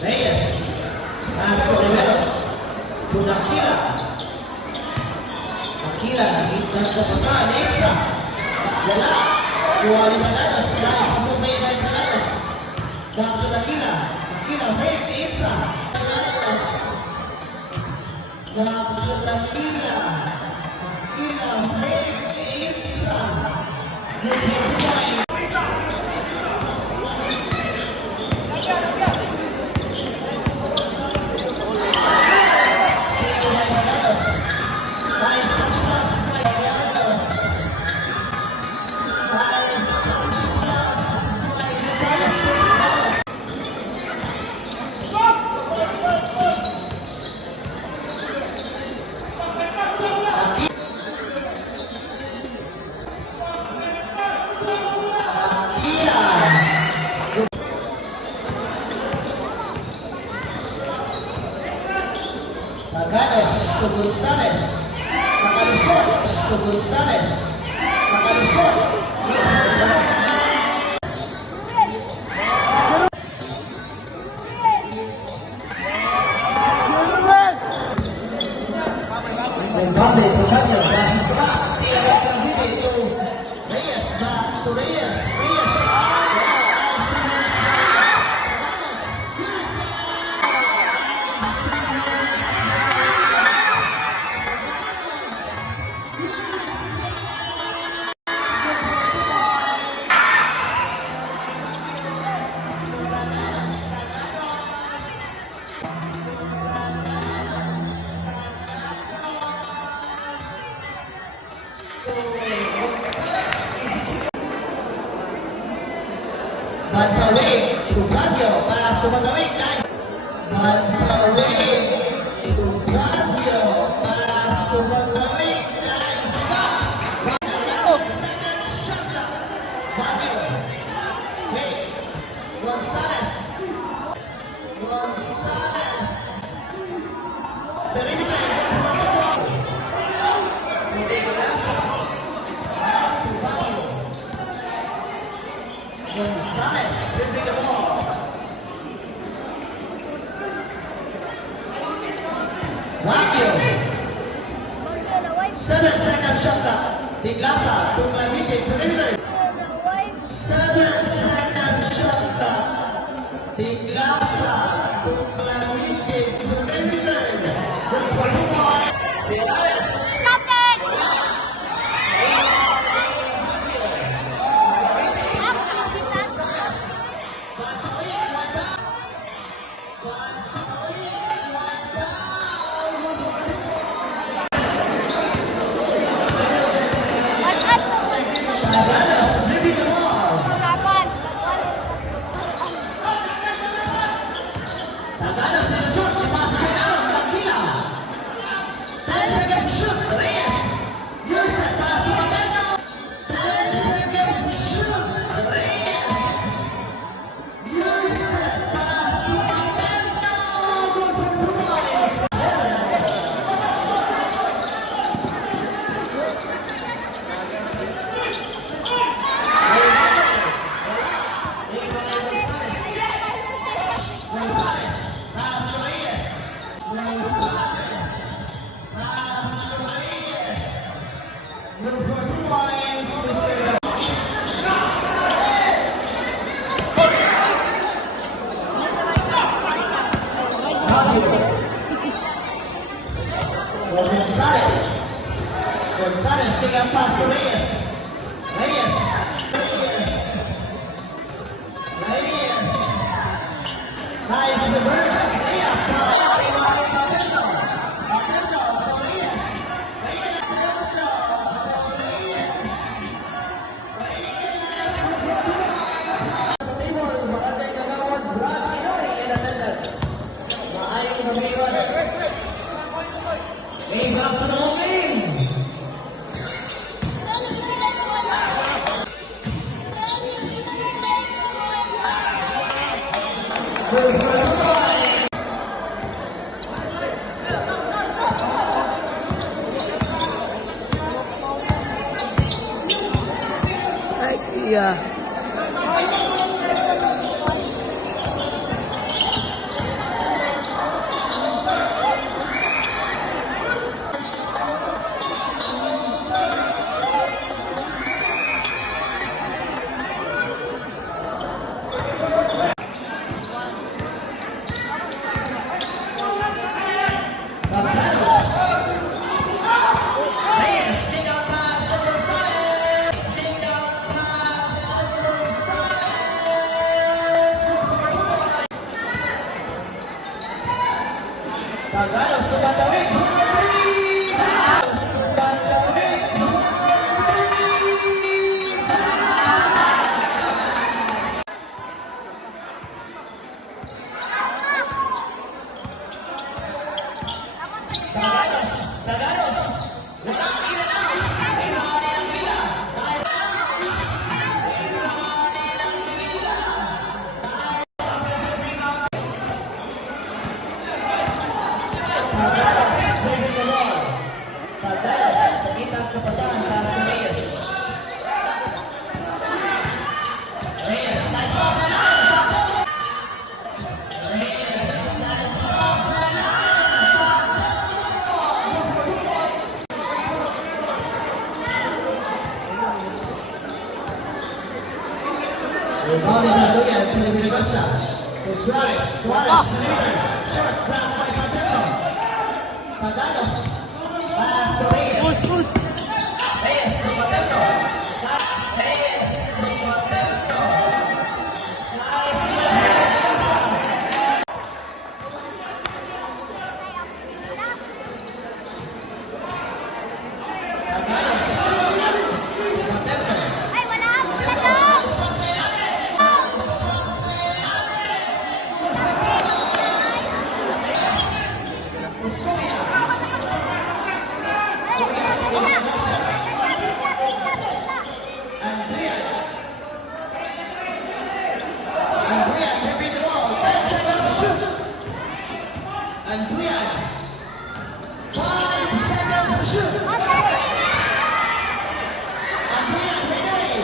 Reyes. Paso Riveros. To Aquila. Aquila, nagpasahan. Nexa. Wala. Kuha Limananos. Nice. Pasumay na Limananos. Back to Aquila. Aquila, break. Nexa. Back to Aquila. Aquila, break. Nexa. Maganos to Gonzales. Magalusot to Gonzales. Magalusot. Bambi, Pusatya, Francis Tomas. Reyes, back to Reyes. Reyes. Bantawig to Baguio para sumatawid, guys. Bantawig to Baguio para sumatawid, guys. Second shot lang. Baguio. Wait. Gonzales. Gonzales. Perimeter. Gonzales, dribbling the ball. Baguio. 7-second shot clock. Diglasa, Tunglamite, perimeter. 7-second shot clock. Diglasa, Tunglamite, perimeter. Good for 2 points. Perales. Gonzales, tingnan pa si Reyes. Reyes. Reyes. Reyes. Nice reverse. Layup. Game up to the whole game. Iya. Rebound ni Basoyan, Pilipino Garcia. To Suarez, Suarez, delivered. Short, grab by Pagano. Paganos. Pass to Reyes. Reyes, to Pagano. Reyes, to Pagano. Nice defense. Paganos. Pagano. Ay, wala! Wala na! And Brian, 5 seconds to shoot. And Brian, ready.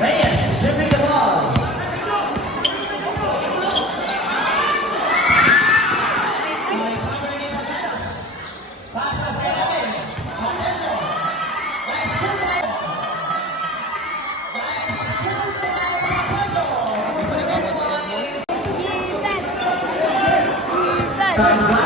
Reyes, dribbling the ball. Pasas de Alex, Mateo, nice good ball. Nice good ball, Mateo. Defense! Defense!